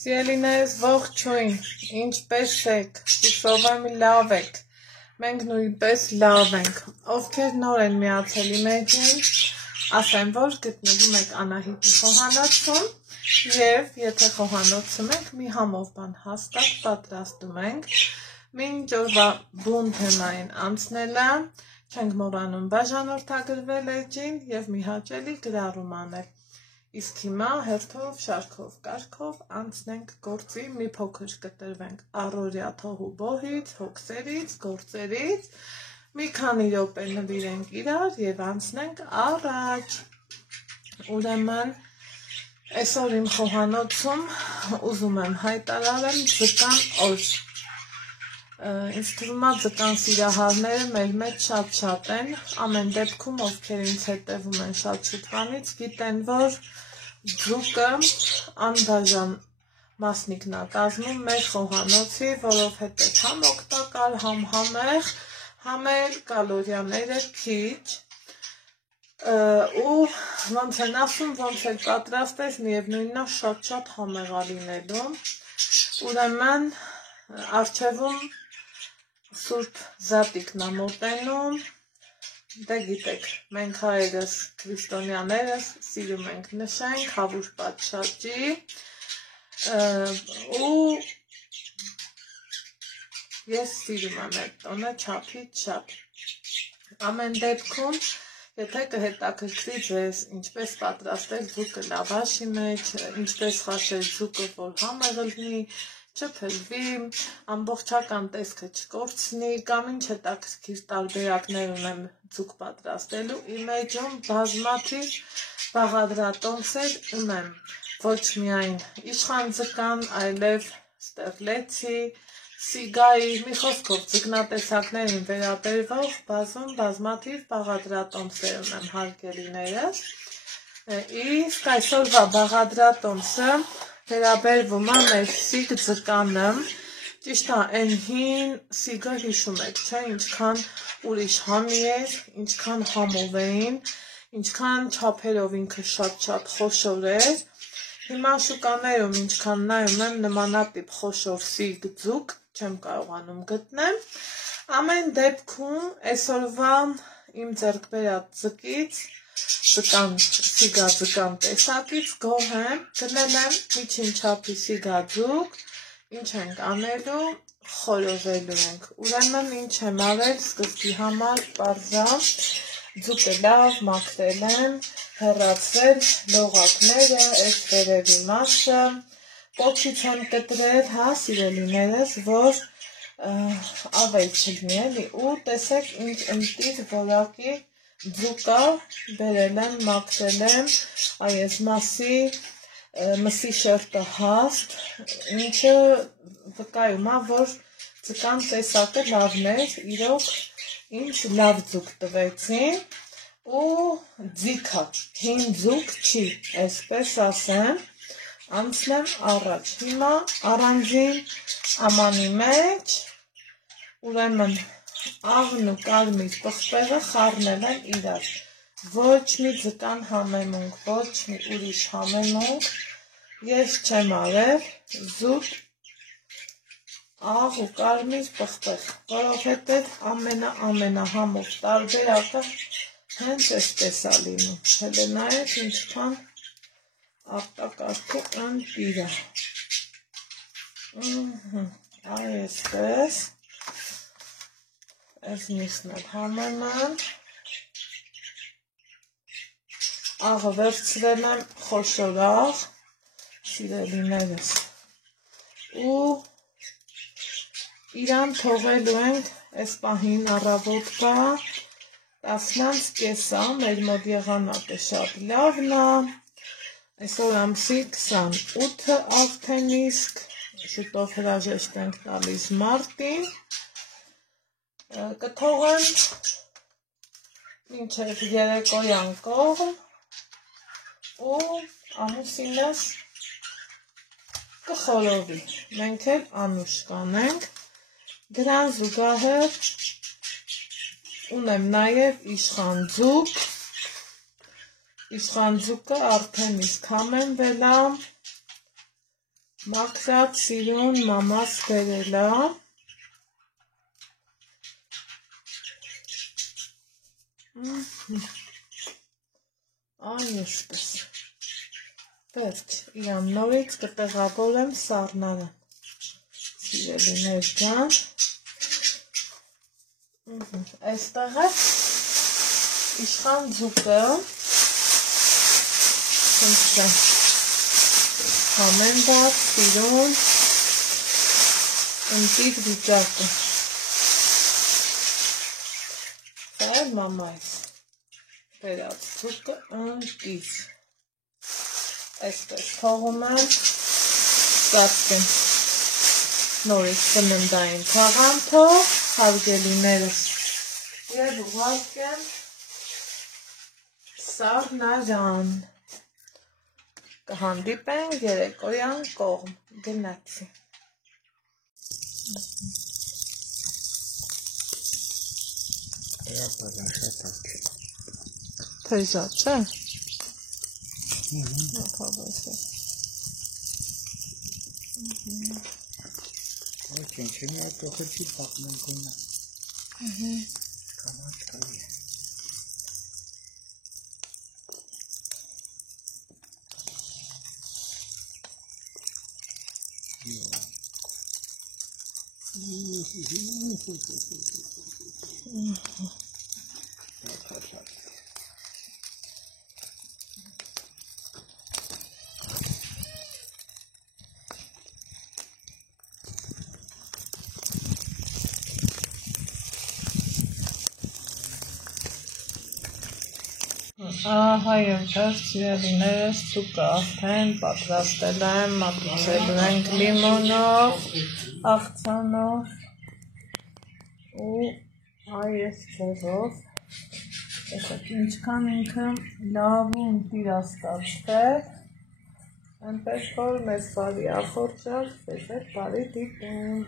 Սիրելիներս ողջույն, ինչպես եք, հուսով եմ լավ եք, մենք նույնպես լավ ենք, ովքեր նոր են միացել իմեջին, ասեմ, որ գտնվում եք Անահիտի խոհանոցում և եթե խոհանոցում եք, մի համով բան հաստատ պատրաստում ենք, մինչ օրվա բուն թեմային անցնելը, չենք մոռանում բաժանորդագրվել էջին և մի հաճելի գրառում անել։ Իսկ հիմա հերթով, շարքով, կարգով անցնենք գործի, մի փոքր կտրվենք առօրյա թոհու բոհից, հոգսերից, գործերից, մի քանի րոպե նվիրենք իրար և անցնենք առաջ։ Ուրեմն, այսօր իմ խոհանոցում ուզում եմ հայտարարեմ ձկան օր։ Ինձ թվում է ձկան սիրահարները մեր մեջ շատ են, ամեն դեպքում ովքեր ինձ հետևում են շատ շուտվանից, գիտեն, որ ձուկը անբաժան մասնիկն է կազմում մեր խոհանոցի, որովհետև համ օգտակար, համ համեղ, համ էլ կալորիաները քիչ, ու ոնց են ասում, ոնց էլ պատրաստես, միևնույնն է շատ համեղ է լինելու, ուրեմն առջևում Սուրբ Զատիկն է մոտենում, դե գիտեք, մենք հայերս, քրիստոնյաներս սիրում ենք նշենք, հավուր պատշաճի, ու ես սիրում եմ այդ տոնը չափից չափ։ Ամեն դեպքում, եթե կհետաքրքրի ձեզ ինչպես պատրաստել ձուկը լավաշի մեջ, ինչպես խաշել ձուկը, որ համեղ լինի, չփլվի, ամբողջական տեսքը չկորցնի, կամ ինչ հետաքրքիր տարբերակներ ունեմ ձուկ պատրաստելու, իմ էջում բազմաթիվ բաղադրատոմսեր ունեմ, ոչ միայն իշխան ձկան, այլև ստեղլեցի, սիգայի, մի խոսքով ձկնատեսակներին վերաբերվող բազմաթիվ բաղադրատոմսեր ունեմ հարգելիներս, իսկ այսօրվա բաղադրատոմսը վերաբերվում է մեր սիգ ձկանը, ճիշտ է, այն հին սիգը հիշում եք, չէ, ինչքան ուրիշ համի էր, ինչքան համով էին, ինչքան չափերով ինքը շատ խոշոր էր, հիմա շուկաներում ինչքան նայում եմ նմանատիպ խոշոր սիգ ձուկ, չեմ կարողանում գտնեմ, ամեն դեպքում այսօրվա իմ ձեռք բերած ձկից, սիգա-ձկան տեսակից գոհ եմ, գնել եմ միջին չափի սիգաձուկ, ինչ ենք անելու, խորովելու ենք, ուրեմն ինչ եմ արել սկզբի համար պարզա, ձուկը լավ մաքրել եմ, հեռացրել լողակները, այս վերևի մասը, պոչից եմ կտրել, հա սիրելիներս, որ ավել չլինի էլի, ու տեսեք ինչ ընտիր որակի ձուկա բերել եմ, մաքրել եմ, այս մասի մսի շերտը հաստ, ինչը վկայում է, որ ձկան տեսակը լավն էր, իրոք ինչ լավ ձուկ տվեցին, ու ձիգա, հին ձուկ չի, այսպես ասեմ, անցնեմ առաջ, հիմա առանձին ամանի մեջ, ուրեմն աղն ու կարմիր պղպեղը խառնել են իրար, ոչ մի ձկան համեմունք, ոչ մի ուրիշ համեմունք, ես չեմ արել զուտ աղ ու կարմիր պղպեղ, որովհետև ամենահամով տարբերակը հենց այսպես է լինում, հելը նայեք ինչքան արտակարգու ընտիր է, այսպես, այս միսն էլ համեմն, աղը վերցրել եմ խոշոր աղ, սիրելիներս, ու իրան թողելու ենք այս պահին առավոտվա 10:30, մեր մոտ եղանակը շատ լավն է, այսօր ամսի 28-ը արդեն իսկ, շուտով հրաժեշտ ենք տալիս մարտին, կթողեմ մինչև երեկոյան կողմ ու ամուսինս կխորովի, մենք էլ անուշ կանենք, դրան զուգահեռ ունեմ նաև իշխան ձուկ, իշխան ձուկը արդեն իսկ համեմվել է, Մաքրած սիրուն մամաս բերել է։ Այնպես։ Վերջ, իրան նորից կտեղավորեմ սառնարան։ Սիրելիներ ջան։ Այստեղ է իշխան ձուկը։ Ինչա։ Ամեն բար սիրուն ընտիր վիճակը։ Այլ մամայս բերած ձուկը ընտիր։ Այսպես թողում եմ ծածկեմ նորից ծննդային թաղանթով հարգելիներս և ուղարկեմ սառնարան։ Կհանդիպենք երեկոյան կողմ, գնացի։ Թեզա չէ։ Չնչինի այդ տոխեցի պակման կունա։ Կամաչ կալի է։ Ահա ենթար սիրելիներս ձուկը արդեն պատրաստել եմ, մատուցել ենք լիմոնով, աղցանով ու այս ձևով, տեսեք ինչքան ինքը լավ ու ընտիր ստացվել, այնպես որ մեզ բարի ախորժակ, ձեզ հետ բարի դիտում։